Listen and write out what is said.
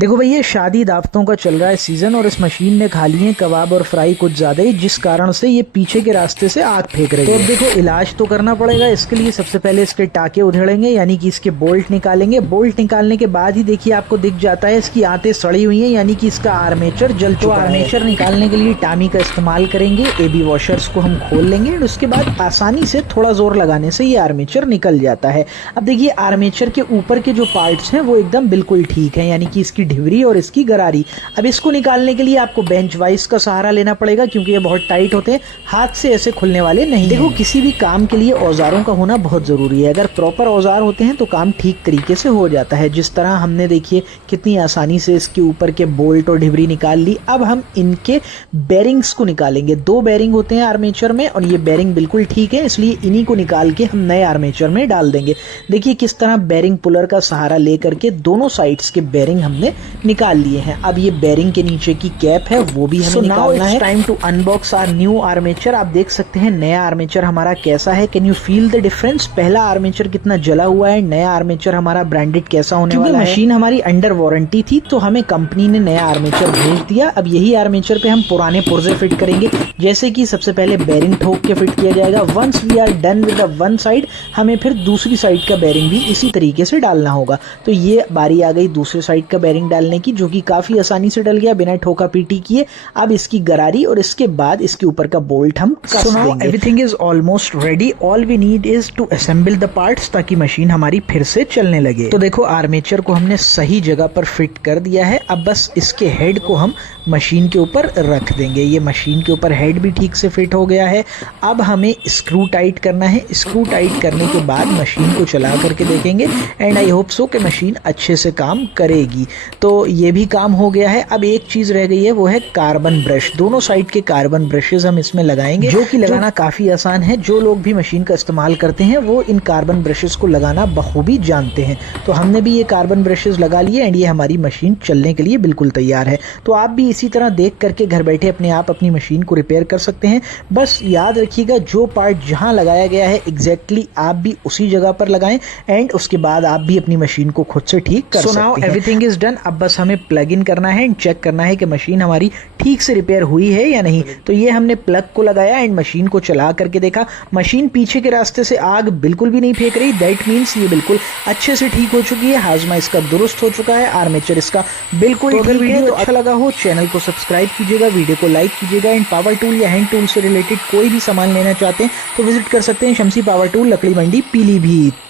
देखो भाई, ये शादी दावतों का चल रहा है सीजन और इस मशीन ने खा लिए कबाब और फ्राई कुछ ज्यादा ही, जिस कारण से ये पीछे के रास्ते से आग फेंक रही है। तो अब देखो, इलाज तो करना पड़ेगा। इसके लिए सबसे पहले इसके टाके उधेड़ेंगे, यानी कि इसके बोल्ट निकालेंगे। बोल्ट निकालने के बाद ही देखिए आपको दिख जाता है इसकी आंतें सड़ी हुई हैं, यानी कि इसका आर्मेचर जल चुका है। आर्मेचर निकालने के लिए टामी का इस्तेमाल करेंगे। एबी वॉशर्स को हम खोल लेंगे और उसके बाद आसानी से थोड़ा जोर लगाने से ये आर्मेचर निकल जाता है। अब देखिए, आर्मेचर के ऊपर के जो पार्ट्स हैं वो एकदम बिल्कुल ठीक है, यानी कि इसकी ढिवरी और इसकी गरारी। अब इसको निकालने के लिए आपको बेंच वाइस का सहारा लेना पड़ेगा, क्योंकि ये बहुत टाइट होते हैं, हाथ से ऐसे खुलने वाले नहीं। देखो, किसी भी काम के लिए औजारों का होना बहुत जरूरी है। अगर प्रॉपर औजार होते हैं तो काम ठीक तरीके से हो जाता है। जिस तरह हमने देखिए कितनी आसानी से इसके ऊपर के बोल्ट और ढिवरी निकाल ली। अब हम इनके बेरिंग्स को निकालेंगे। 2 बेरिंग होते हैं आर्मेचर में और ये बेरिंग बिल्कुल ठीक है, इसलिए इन्हीं को निकाल के हम नए आर्मेचर में डाल देंगे। देखिए किस तरह बेरिंग पुलर का सहारा लेकर के दोनों साइड्स के बेरिंग हमने निकाल लिए हैं। अब ये बेरिंग के नीचे की कैप है वो भी हमें निकालना है। Time to unbox our new armature. आप देख सकते हैं नया आर्मेचर हमारा कैसा है। Can you feel the difference? पहला आर्मेचर कितना जला हुआ है, नया आर्मेचर हमारा ब्रांडेड कैसा होने वाला है। मशीन हमारी अंडर वारंटी थी तो हमें कंपनी ने नया आर्मेचर भेज दिया। अब यही आर्मेचर पे हम पुराने पुर्जे फिट करेंगे। जैसे कि सबसे पहले बेरिंग ठोक के फिट किया जाएगा। Once we are done with the one side, हमें फिर दूसरी साइड का बेरिंग भी इसी तरीके से डालना होगा। तो ये बारी आ गई दूसरे साइड का बेरिंग डालने की, जो कि काफी आसानी से डल गया बिना ठोका पीटी किए। अब इसकी गरारी और इसके बाद इसके ऊपर का बोल्ट हम कस देंगे। Everything is almost ready. All we need is to assemble the parts, ताकि मशीन हमारी फिर से चलने लगे। तो देखो, आर्मेचर को हमने सही जगह पर फिट कर दिया है। अब बस इसके हेड को हम मशीन के ऊपर रख देंगे। ये मशीन के ऊपर हेड भी ठीक से फिट हो गया है। अब हमें स्क्रू टाइट करना है। स्क्रू टाइट करने के बाद मशीन को चला करके देखेंगे एंड आई होप सो कि मशीन अच्छे से काम करेगी। तो ये भी काम हो गया है। अब एक चीज रह गई है, वो है कार्बन ब्रश। दोनों साइड के कार्बन ब्रशेस हम इसमें लगाएंगे, जो कि लगाना काफी आसान है। जो लोग भी मशीन का इस्तेमाल करते हैं वो इन कार्बन ब्रशेस को लगाना बखूबी जानते हैं। तो हमने भी ये कार्बन ब्रशेस लगा लिए एंड ये हमारी मशीन चलने के लिए बिल्कुल तैयार है। तो आप भी इसी तरह देख करके घर बैठे अपने आप अपनी मशीन को रिपेयर कर सकते हैं। बस याद रखिएगा, जो पार्ट जहां लगाया गया है एग्जैक्टली आप भी उसी जगह पर लगाएं एंड उसके बाद आप भी अपनी मशीन को खुद से ठीक कर सकते हैं। Everything is done. अब बस हमें प्लग इन करना है एंड चेक करना है कि मशीन हमारी ठीक से रिपेयर हुई है या नहीं। तो ये हमने प्लग को लगाया एंड मशीन को चला करके देखा। मशीन पीछे के रास्ते से आग बिल्कुल भी नहीं फेंक रही। दैट मीन्स ये बिल्कुल अच्छे से ठीक हो चुकी है। हाजमा इसका दुरुस्त हो चुका है। आर्मेचर इसका बिल्कुल ठीक है। वीडियो अच्छा लगा हो चैनल को सब्सक्राइब कीजिएगा, वीडियो को लाइक कीजिएगा एंड पावर टूल या हैंड टूल से रिलेटेड कोई भी सामान लेना चाहते हैं तो विजिट कर सकते हैं शमसी पावर टूल, लकड़ी मंडी, पीलीभीत।